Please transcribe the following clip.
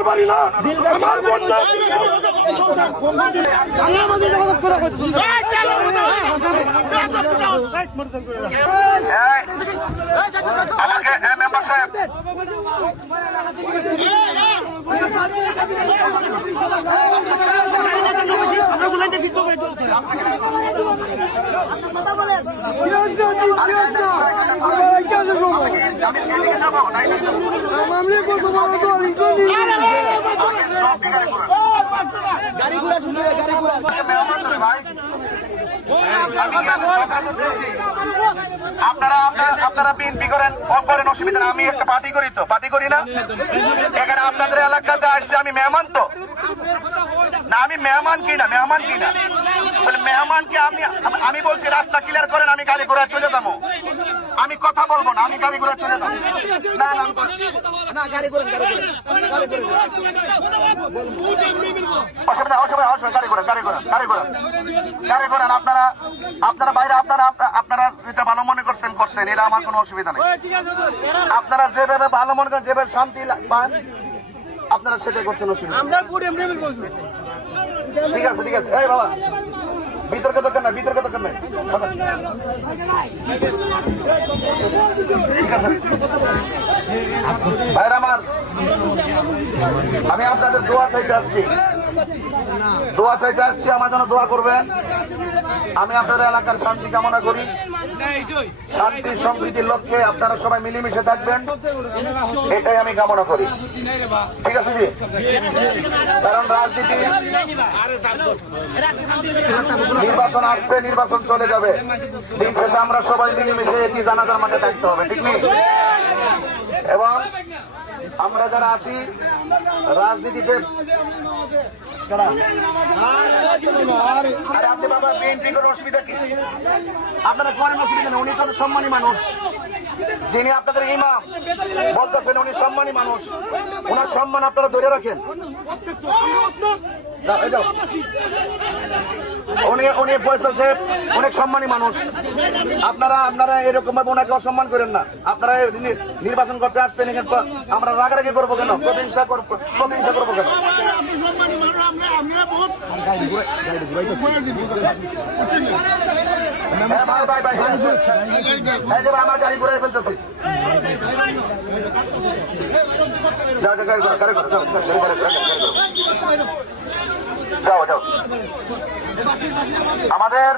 আমার বাড়ি না, আমার বোন না। আমাকে মেম্বার সাহেব আমি এদিকে যাবো নাই আপনারা বিএনপি করেন অসুবিধা না, আমি একটা পার্টি করি তো, পার্টি করি না। এখানে আপনাদের এলাকাতে আসছে, আমি মেহমান তো না, আমি মেহমান কি না, মেহমান কি না, মেহমানকে আমি বলছি রাস্তা ক্লিয়ার করেন, আমি গাড়ি ঘোড়া চলে যাবো, আমি কথা বলবো না, আমি গাড়ি ঘোড়া চলে যাবো না, না গাড়ি ঘোড়া অসুবিধা অসুবিধা অসুবিধা গাড়ি ঘোড়া গাড়ি ঘোড়া গাড়ি ঘোড়া গাড়ি ঘোড়া আপনারা বাইরে আপনারা যেটা ভালো মনে করছেন করছেন, এটা আমার কোনো অসুবিধা নেই। আপনারা যেভাবে ভালো মনে করেন, যেভাবে শান্তি পান আপনারা সেটাই করছেন, অসুবিধা ঠিক আছে ঠিক আছে। এই বাবা বিতর্ক দরকার নাই, বিতর্ক দরকার নাই, ঠিক আছে ভাইরা আমার। আমি আপনাদের দোয়া চাইতে আসছি, দোয়া চাইতে আসছি, আমার জন্য দোয়া করবেন। আমি আপনাদের এলাকার শান্তি কামনা করি, শান্তি সমৃদ্ধির লক্ষ্যে আপনারা সবাই মিলেমিশে থাকবেন, এটাই আমি কামনা করি, ঠিক আছে জি। কারণ রাজনীতি নির্বাচন আসছে, নির্বাচন চলে যাবে, দিন শেষে আমরা সবাই মিলেমিশে একই জানাজার মাঠে থাকতে হবে, ঠিক নেই? এবং আমরা যারা আছি রাজনীতিতে, আপনি বাবা বিএনপি কোনো অসুবিধা কি? আপনারা করেন অসুবিধা নেই, উনি তো সম্মানী মানুষ, যিনি আপনাদের ইমাম বলতেছেন উনি সম্মানী মানুষ, ওনার সম্মান আপনারা ধরে রাখেন। উনি ফয়সাল সাহেব অনেক সম্মানী মানুষ, আপনারা এরকম ভাবে ওনাকে অসম্মান করেন না। আপনারা নির্বাচন করতে আসছেন, আমরা রাগারাগি করবো কেন, প্রতিহিংসা করবো কেন? আমার গাড়ি ঘুরাই ফেলতেছি, যাও যাও। আমাদের